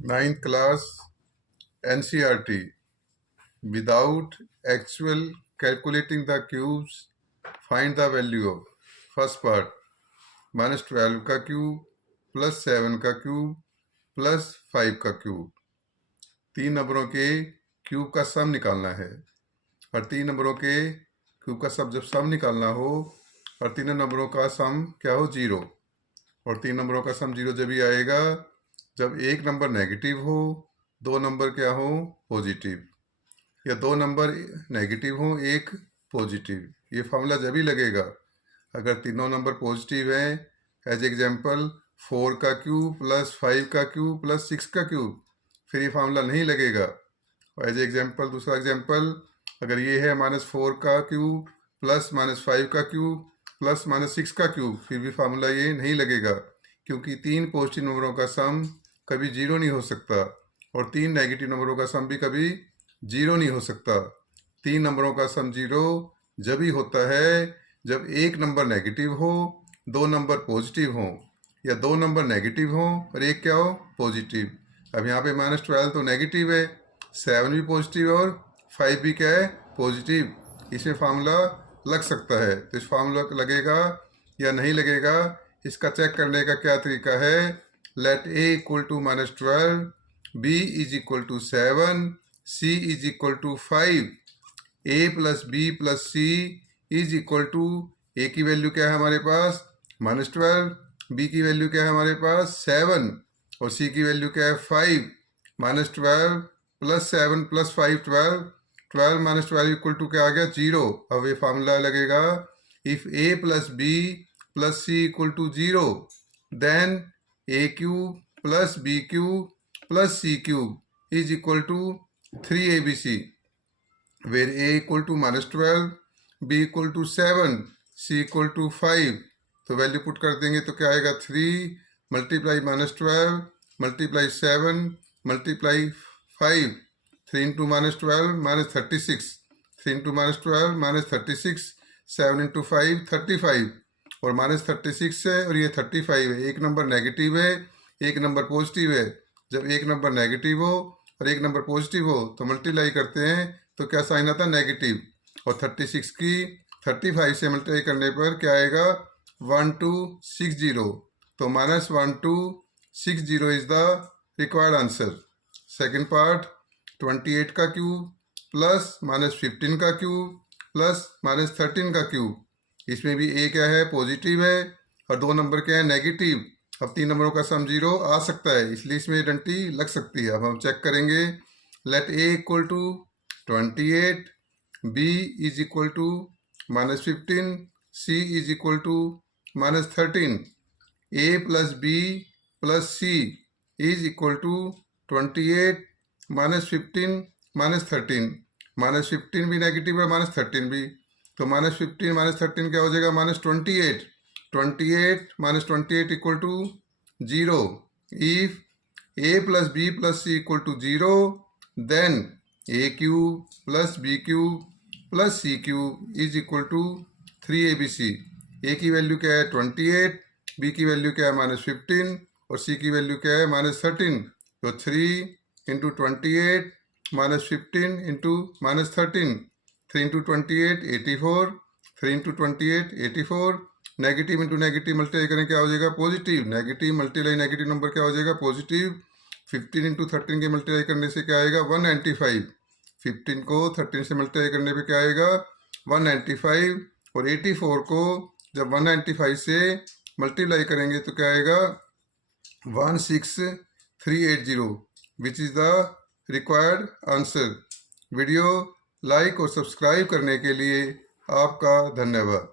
Ninth class NCERT. Without actual calculating the cubes, find the value of first part -12 का cube plus 7 का cube plus 5 का cube. 3 नंबरों के cube का सम निकालना है और 3 नंबरों के क्यूब का सब जब सम निकालना हो और तीनों नंबरों का सम क्या हो 0, और 3 नंबरों का सम 0 जब ही आएगा जब एक नंबर नेगेटिव हो, 2 नंबर क्या हो पॉजिटिव, या 2 नंबर नेगेटिव हो एक पॉजिटिव। ये फॉर्मूला जब ही लगेगा अगर तीनों नंबर पॉजिटिव हैं। एज एग्जांपल 4 का क्यूब प्लस 5 का क्यूब प्लस 6 का क्यूब, फिर ये फार्मूला नहीं लगेगा। और एज एग्जांपल दूसरा एग्जांपल अगर ये है -4 का क्यूब प्लस -5 का क्यूब प्लस -6 का क्यूब, फिर भी फार्मूला ये नहीं लगेगा, क्योंकि 3 पॉजिटिव नंबरों का सम कभी 0 नहीं हो सकता और 3 नेगेटिव नंबरों का सम भी कभी 0 नहीं हो सकता। 3 नंबरों का सम 0 जब ही होता है जब एक नंबर नेगेटिव हो, 2 नंबर पॉजिटिव हो, या 2 नंबर नेगेटिव हो और एक क्या हो पॉजिटिव। अब यहाँ पे -12 तो नेगेटिव है, 7 भी पॉजिटिव और 5 भी क्या है पॉजिटिव। इसमें फार्मूला लग सकता है, तो इस फार्मूला लगेगा या नहीं लगेगा इसका चेक करने का क्या तरीका है। Let a equal to -12, b is equal to 7, c is equal to 5, a plus b plus c is equal to a की वैल्यू क्या है हमारे पास -12, b की वैल्यू क्या है हमारे पास 7 और c की वैल्यू क्या है 5। -12 प्लस 7 प्लस 5 12, 12 -12 इक्वल टू क्या आ गया 0। अब ये फार्मूला लगेगा if a plus b plus c equal to 0 then a cube plus b cube plus c cube is equal to 3abc, where a equal to -12, b equal to 7, c equal to 5। तो value put कर देंगे तो क्या आएगा 3 multiply -12 multiply 7 multiply 5, 3 into -12 -36, 3 into -12 -36, 7 into 5 35, और -36 है और ये 35 है। एक नंबर नेगेटिव है एक नंबर पॉजिटिव है। जब एक नंबर नेगेटिव हो और एक नंबर पॉजिटिव हो तो मल्टीप्लाई करते हैं तो क्या साइन आता है नेगेटिव, और 36 की 35 से मल्टीप्लाई करने पर क्या आएगा 1260, तो -1260 is the required answer. Second part 28 का क्यूब प्लस -15 का क्यूब प्लस -13 का क्यूब, इसमें भी a क्या है पॉजिटिव है और 2 नंबर क्या है नेगेटिव। अब 3 नंबरों का सम 0 आ सकता है, इसलिए इसमें डंटी लग सकती है। अब हम चेक करेंगे। Let a equal to 28, b is equal to -15, c is equal to -13, a plus b plus c is equal to 28 -15 -13, -15 भी नेगेटिव है -13 भी, तो -15 -13 क्या हो जाएगा -28, 28 -28 equal to 0। If a plus b plus c equal to 0 then a cube plus b cube plus c cube is equal to 3abc। a की value क्या है 28, b की वैल्यू क्या है -15 और c की वैल्यू क्या है -13, तो 3 into 28 -15 into -13, 3 into 28 84, 3 into 28 84, negative into negative multiply करें क्या हो जाएगा positive, negative multiply negative number क्या हो जाएगा पॉजिटिव। 15 इंटू 13 के मल्टीप्लाई करने से क्या आएगा 195, 15 को 13 से मल्टीप्लाई करने पे क्या आएगा 195, और 84 को जब 195 से मल्टीप्लाई करेंगे तो क्या आएगा 16380, which is the required answer. Video like और सब्सक्राइब करने के लिए आपका धन्यवाद।